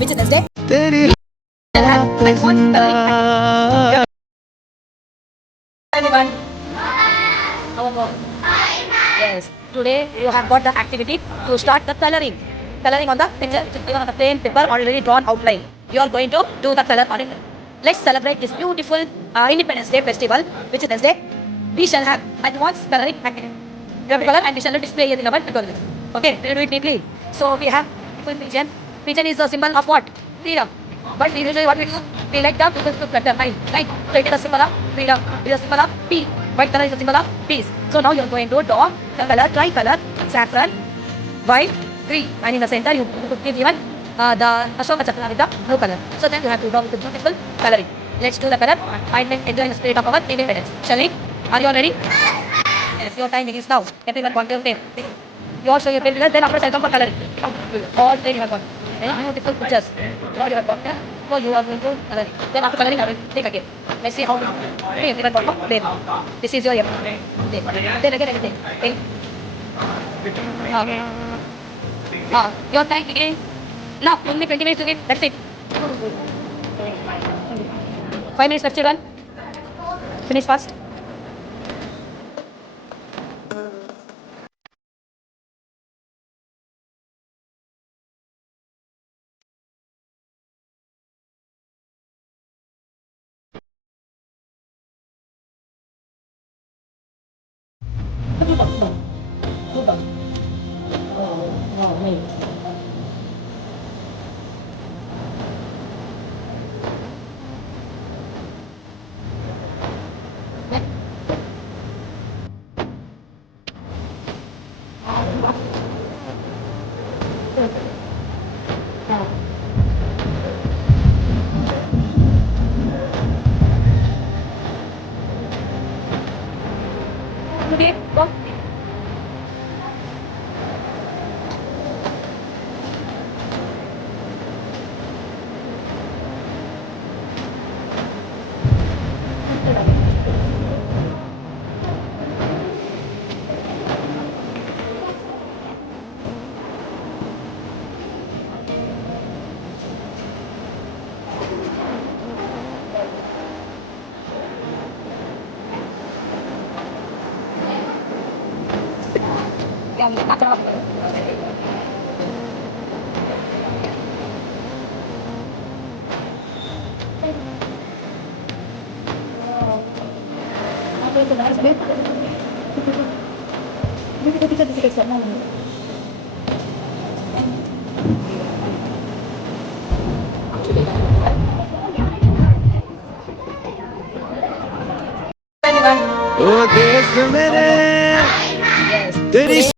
which is Thursday. तेरी Everyone, our work. Yes. Today you have got the activity to start the coloring. Coloring on the picture, on the plain paper already drawn outline. You are going to do the color on it. Let's celebrate this beautiful Independence Day festival, which is Wednesday. We shall have advanced coloring activity. You have to color and we shall display it in our tutorial. Okay, we will do it neatly. So we have pigeon. Pigeon is the symbol of what? Freedom. But usually what we do, we like the people to clutter mind, right? So it is a symbol of freedom. It is a symbol of peace. White color is a symbol of peace. So now you are going to draw the color, tricolor, saffron, white, green, and in the center you could give even the Ashoka Chakra with the blue color. So then you have to draw with the beautiful coloring. Let's do the color and enjoy the spirit of our independence. Shall we? Are you all ready? Yes, your time begins now. Everyone point your pen. You all show your pen, then after I come for coloring. All day you have got. Very beautiful pictures. What you have got. So you are going to coloring. Then after coloring I will take again. Let's see how okay, everyone got from pen. This is your pen. Then again everything. Okay. Your time begins now. Only 20 minutes to get. That's it. 5 minutes left, children. Finish fast. Okay, go. Yeah, ओ देश मेरे yes. तेरी Today